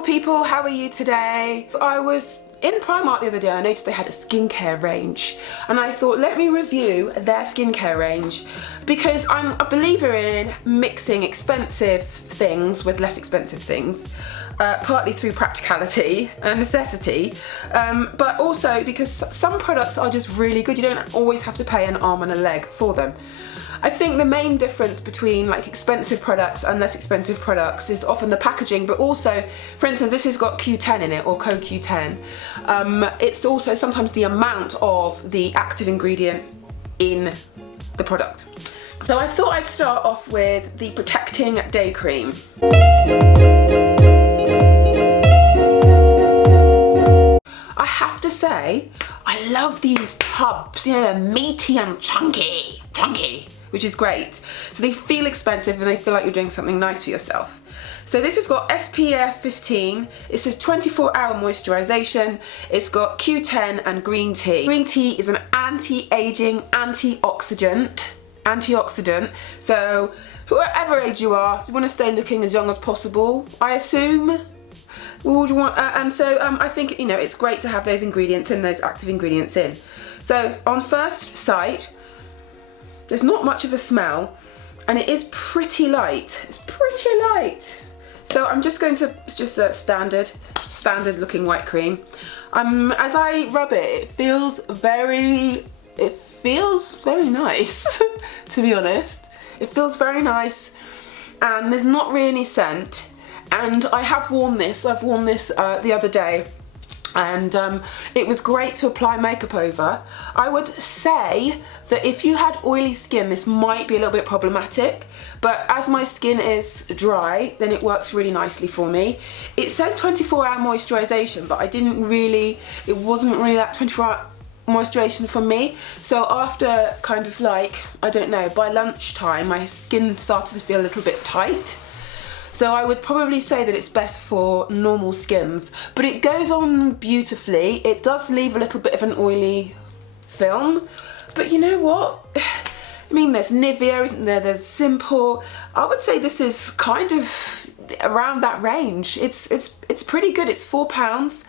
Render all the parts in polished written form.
beautiful people, how are you today? I was in Primark the other day and I noticed they had a skincare range and I thought let me review their skincare range because I'm a believer in mixing expensive things with less expensive things, partly through practicality and necessity, but also because some products are just really good. You don't always have to pay an arm and a leg for them. I think the main difference between like expensive products and less expensive products is often the packaging, but also, for instance, this has got Q10 in it, or CoQ10. It's also sometimes the amount of the active ingredient in the product. So I thought I'd start off with the Protecting Day Cream. I have to say, I love these tubs, you know, they're meaty and chunky, which is great. So they feel expensive and they feel like you're doing something nice for yourself. So this has got SPF 15, it says 24-hour moisturization, it's got Q10 and green tea. Green tea is an anti-aging antioxidant, so whatever age you are, you want to stay looking as young as possible, I assume. What would you want? I think, you know, it's great to have those ingredients in, those active ingredients in. So on first sight, there's not much of a smell and it is pretty light. It's pretty light. So I'm just going to, it's just a standard looking white cream. As I rub it, it feels very nice, to be honest. It feels very nice and there's not really any scent. And I have worn this, I've worn this the other day, and it was great to apply makeup over. I would say that if you had oily skin, this might be a little bit problematic, but as my skin is dry, then it works really nicely for me. It says 24-hour moisturization, but it wasn't really that 24-hour moisturization for me. So after kind of like, I don't know, by lunchtime, my skin started to feel a little bit tight. So I would probably say that it's best for normal skins, but it goes on beautifully. It does leave a little bit of an oily film, but you know what? I mean, there's Nivea, isn't there? There's Simple. I would say this is kind of around that range. It's pretty good. It's £4,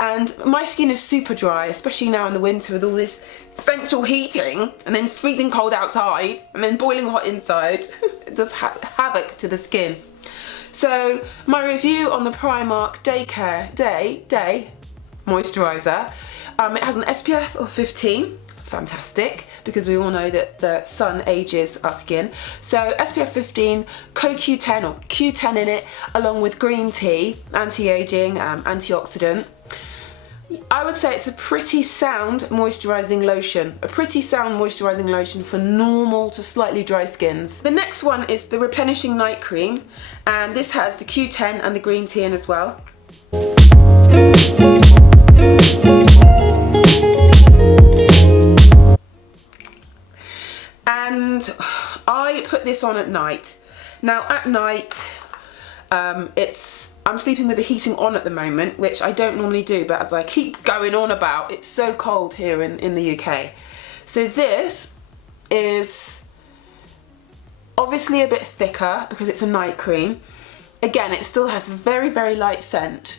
and my skin is super dry, especially now in the winter with all this central heating and then freezing cold outside and then boiling hot inside. It does havoc to the skin. So my review on the Primark Day Moisturiser, it has an SPF of 15, fantastic, because we all know that the sun ages our skin. So SPF 15, CoQ10 or Q10 in it, along with green tea, anti-aging, antioxidant. I would say it's a pretty sound moisturising lotion. A pretty sound moisturising lotion for normal to slightly dry skins. The next one is the Replenishing Night Cream, and this has the Q10 and the green tea in as well. And I put this on at night. Now at night, I'm sleeping with the heating on at the moment, which I don't normally do, but as I keep going on about, it's so cold here in the UK. So this is obviously a bit thicker because it's a night cream. Again, it still has a very, very light scent.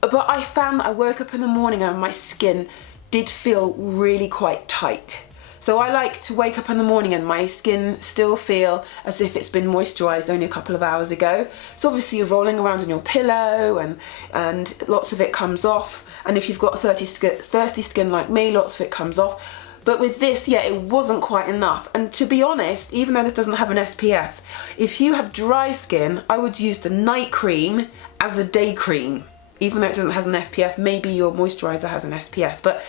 But I found that I woke up in the morning and my skin did feel really quite tight. So I like to wake up in the morning and my skin still feel as if it's been moisturised only a couple of hours ago. So obviously you're rolling around on your pillow and lots of it comes off. And if you've got thirsty skin like me, lots of it comes off. But with this, yeah, it wasn't quite enough. And to be honest, even though this doesn't have an SPF, if you have dry skin, I would use the night cream as a day cream. Even though it doesn't have an SPF, maybe your moisturiser has an SPF. But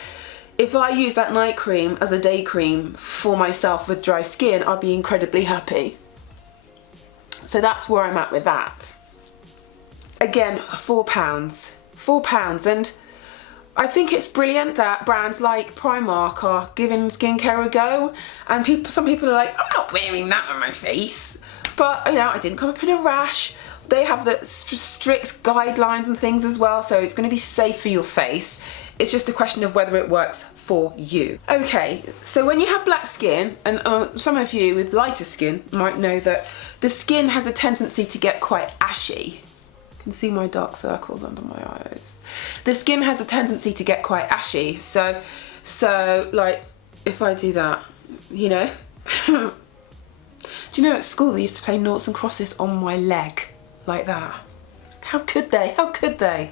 if I use that night cream as a day cream for myself with dry skin, I'll be incredibly happy. So that's where I'm at with that. Again, £4, and I think it's brilliant that brands like Primark are giving skincare a go, and some people are like, I'm not wearing that on my face, but you know, I didn't come up in a rash. They have the strict guidelines and things as well, so it's going to be safe for your face. It's just a question of whether it works for you. Okay, so when you have black skin, and some of you with lighter skin might know that the skin has a tendency to get quite ashy. You can see my dark circles under my eyes. The skin has a tendency to get quite ashy, so like if I do that, you know. Do you know at school they used to play noughts and crosses on my leg like that? How could they? How could they?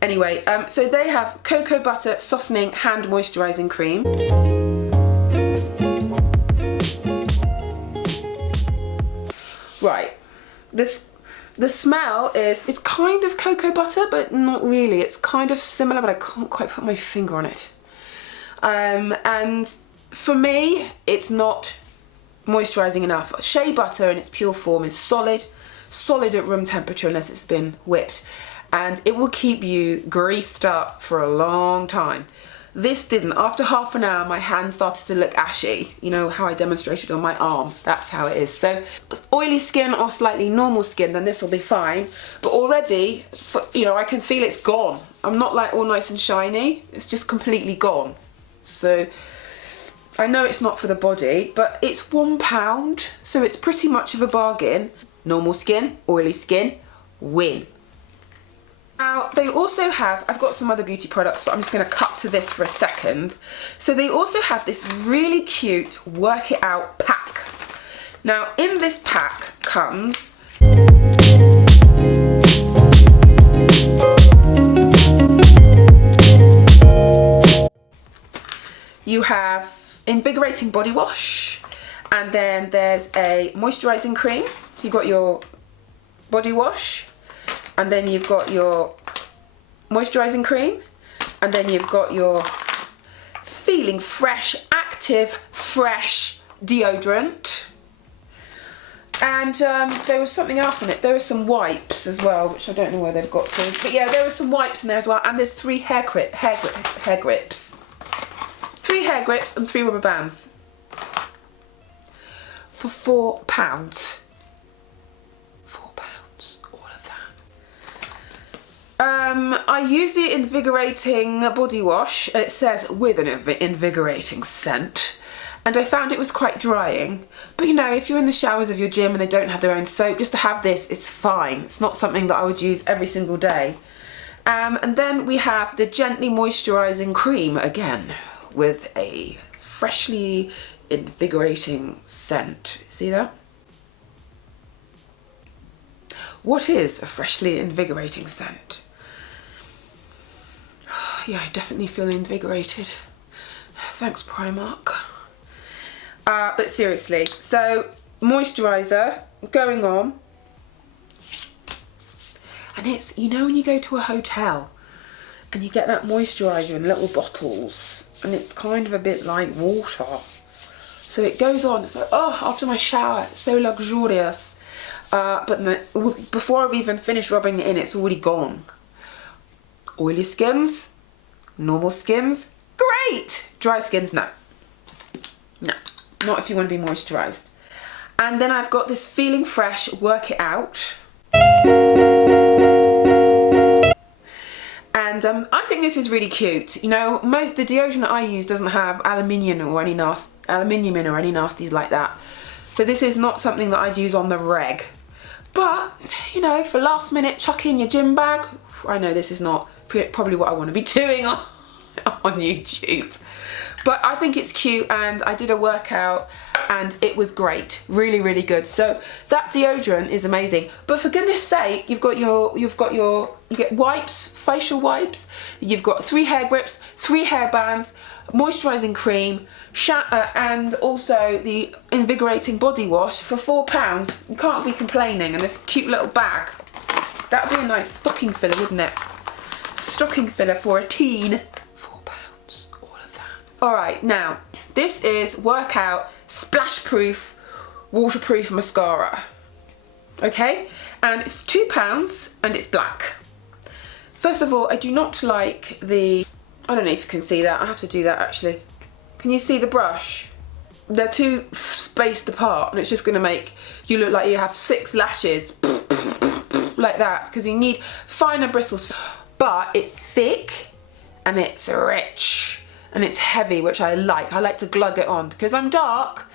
Anyway, so they have cocoa butter softening hand moisturising cream. Right, the smell is kind of cocoa butter, but not really. It's kind of similar, but I can't quite put my finger on it. And for me, it's not moisturising enough. Shea butter in its pure form is solid at room temperature unless it's been whipped, and it will keep you greased up for a long time. This didn't. After half an hour, my hand started to look ashy. You know how I demonstrated on my arm? That's how it is. So oily skin or slightly normal skin, then this will be fine. But already, you know, I can feel it's gone. I'm not like all nice and shiny. It's just completely gone. So I know it's not for the body, but it's £1, so it's pretty much of a bargain. Normal skin, oily skin, win. Now, they also have, I've got some other beauty products, but I'm just going to cut to this for a second. So they also have this really cute Work It Out pack. Now, in this pack comes you have invigorating body wash, and then there's a moisturising cream. So you've got your body wash, and then you've got your moisturising cream, and then you've got your feeling fresh, active, fresh deodorant. And there was something else in it. There were some wipes as well, which I don't know where they've got to. But yeah, there were some wipes in there as well, and there's 3 hair grips. 3 hair grips and 3 rubber bands. For £4. £4, all of that. I use the invigorating body wash. It says with an invigorating scent, and I found it was quite drying. But you know, if you're in the showers of your gym and they don't have their own soap, just to have this is fine. It's not something that I would use every single day. And then we have the gently moisturising cream again, with a freshly invigorating scent. See that? What is a freshly invigorating scent? Yeah, I definitely feel invigorated. Thanks, Primark. But seriously, so moisturiser going on, and it's, you know when you go to a hotel and you get that moisturiser in little bottles, and it's kind of a bit like water. So it goes on, it's like, oh, after my shower, it's so luxurious. But then, before I've even finished rubbing it in, it's already gone. Oily skins, normal skins, great. Dry skins, no. No, not if you want to be moisturised. And then I've got this Feeling Fresh Work It Out. And I think this is really cute. You know, the deodorant I use doesn't have aluminium or any nasties like that. So this is not something that I'd use on the reg. But, you know, for last minute, chuck in your gym bag. I know this is not probably what I want to be doing on YouTube. But I think it's cute, and I did a workout and it was great. Really, really good. So that deodorant is amazing. But for goodness sake, you get wipes, facial wipes, you've got 3 hair grips, 3 hair bands, moisturising cream, and also the invigorating body wash for £4. You can't be complaining. And this cute little bag. That would be a nice stocking filler, wouldn't it? Stocking filler for a teen. £4, all of that. Alright, now, this is Workout Splash Proof Waterproof Mascara. Okay? And it's £2 and it's black. First of all, I do not like the... I don't know if you can see that. I have to do that actually. Can you see the brush? They're too spaced apart, and it's just going to make you look like you have 6 lashes. Like that, because you need finer bristles. But it's thick and it's rich and it's heavy, which I like. I like to glug it on because I'm dark.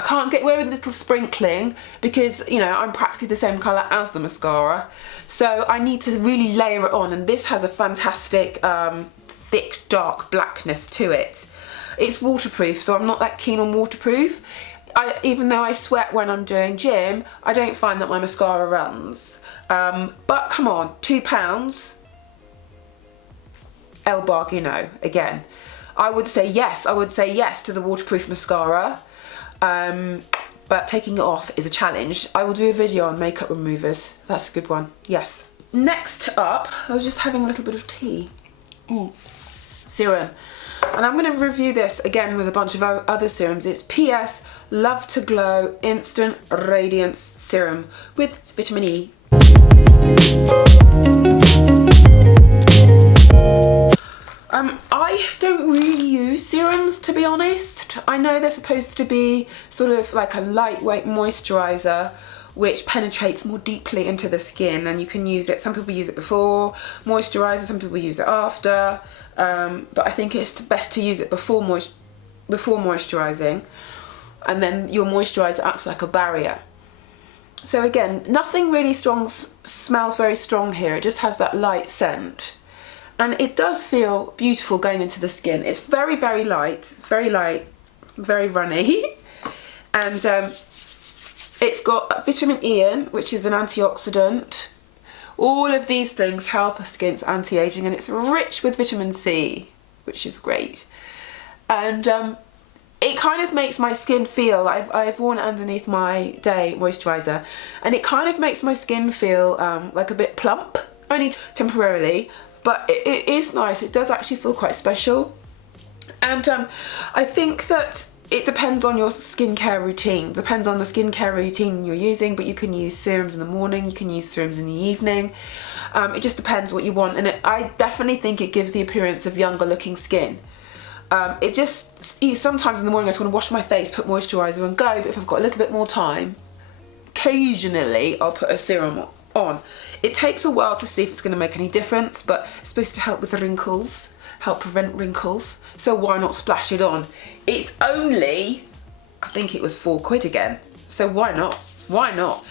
I can't get away with a little sprinkling because, you know, I'm practically the same colour as the mascara. So I need to really layer it on, and this has a fantastic thick dark blackness to it. It's waterproof, so I'm not that keen on waterproof. Even though I sweat when I'm doing gym, I don't find that my mascara runs. But come on, £2, El Bargaino again. I would say yes to the waterproof mascara, but taking it off is a challenge. I will do a video on makeup removers. That's a good one, yes. Next up, I was just having a little bit of tea. Serum. And I'm going to review this again with a bunch of other serums. It's PS Love to Glow Instant Radiance Serum with vitamin E. I don't really use serums, to be honest. I know they're supposed to be sort of like a lightweight moisturiser which penetrates more deeply into the skin, and you can use it, some people use it before moisturiser, some people use it after, but I think it's best to use it before moisturising, and then your moisturiser acts like a barrier. So again, nothing really strong, smells very strong here, it just has that light scent. And it does feel beautiful going into the skin. It's very, very light, very runny. And it's got vitamin E in, which is an antioxidant. All of these things help us against anti-aging, and it's rich with vitamin C, which is great. And it kind of makes my skin feel, I've worn it underneath my day moisturiser, and it kind of makes my skin feel like a bit plump, only temporarily. But it is nice, it does actually feel quite special. And I think that it depends on your skincare routine, depends on the skincare routine you're using, but you can use serums in the morning, you can use serums in the evening. It just depends what you want, and I definitely think it gives the appearance of younger looking skin. It just, sometimes in the morning I just want to wash my face, put moisturiser and go, but if I've got a little bit more time, occasionally I'll put a serum on. It takes a while to see if it's going to make any difference, but it's supposed to help with the wrinkles, help prevent wrinkles, so why not splash it on? It's only, I think it was £4 again, so why not? Why not?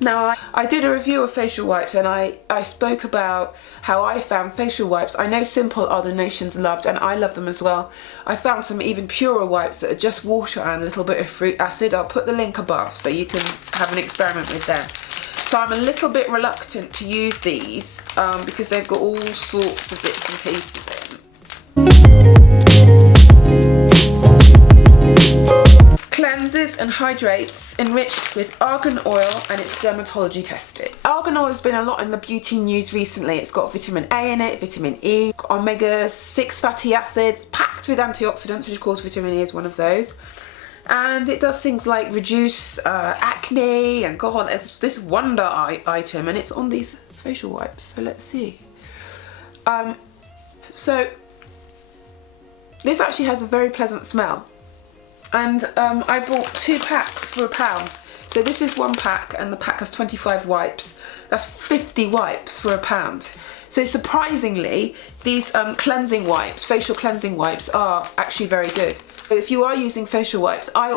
Now, I did a review of facial wipes, and I spoke about how I found facial wipes. I know Simple are the nation's loved, and I love them as well. I found some even purer wipes that are just water and a little bit of fruit acid. I'll put the link above so you can have an experiment with them. So I'm a little bit reluctant to use these because they've got all sorts of bits and pieces in. Cleanses and hydrates, enriched with argan oil, and it's dermatology tested. Argan oil has been a lot in the beauty news recently. It's got vitamin A in it, vitamin E, it's got omega-6 fatty acids, packed with antioxidants, which of course vitamin E is one of those. And it does things like reduce acne, and go on, it's this wonder item, and it's on these facial wipes, so let's see. So this actually has a very pleasant smell, and I bought 2 packs for £1. So this is 1 pack, and the pack has 25 wipes. That's 50 wipes for £1. So surprisingly, these cleansing wipes, facial cleansing wipes, are actually very good. So if you are using facial wipes, I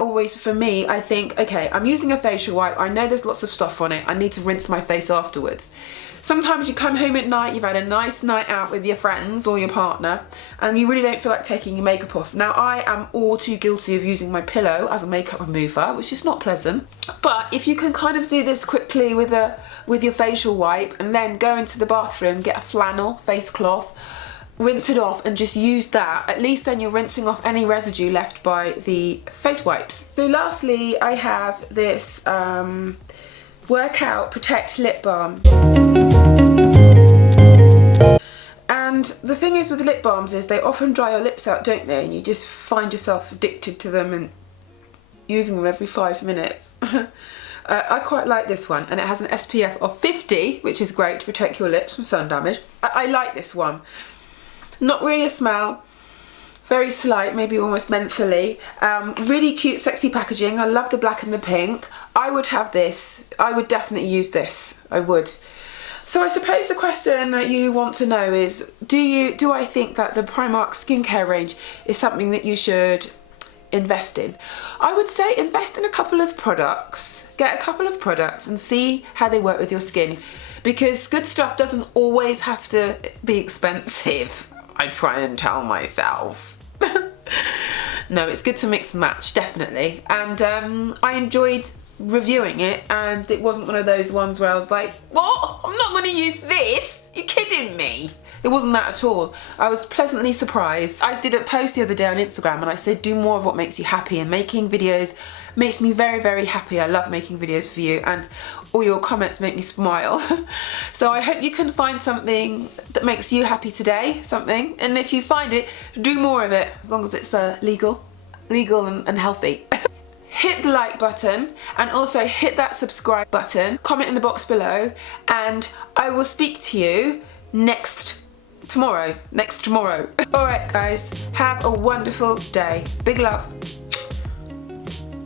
think, okay, I'm using a facial wipe, I know there's lots of stuff on it, I need to rinse my face afterwards. Sometimes you come home at night, you've had a nice night out with your friends or your partner, and you really don't feel like taking your makeup off. Now, I am all too guilty of using my pillow as a makeup remover, which is not pleasant. But if you can kind of do this quickly with your facial wipe, and then go into the bathroom, get a flannel face cloth, rinse it off, and just use that, at least then you're rinsing off any residue left by the face wipes. So lastly, I have this Workout Protect Lip Balm. And the thing is with lip balms is they often dry your lips out, don't they? And you just find yourself addicted to them and using them every 5 minutes. I quite like this one, and it has an SPF of 50, which is great to protect your lips from sun damage. I like this one. Not really a smell, very slight, maybe almost mentholy. Really cute, sexy packaging. I love the black and the pink. I would have this. I would definitely use this. I would. So I suppose the question that you want to know is, do I think that the Primark skincare range is something that you should invest in. I would say invest in a couple of products. Get a couple of products and see how they work with your skin. Because good stuff doesn't always have to be expensive. I try and tell myself. No, it's good to mix and match, definitely. And I enjoyed reviewing it, and it wasn't one of those ones where I was like, what? I'm not going to use this? You're kidding me. It wasn't that at all. I was pleasantly surprised. I did a post the other day on Instagram and I said, do more of what makes you happy, and making videos makes me very, very happy. I love making videos for you, and all your comments make me smile. So I hope you can find something that makes you happy today, something. And if you find it, do more of it, as long as it's legal and healthy. Hit the like button and also hit that subscribe button. Comment in the box below, and I will speak to you next tomorrow. Alright guys, have a wonderful day. Big love.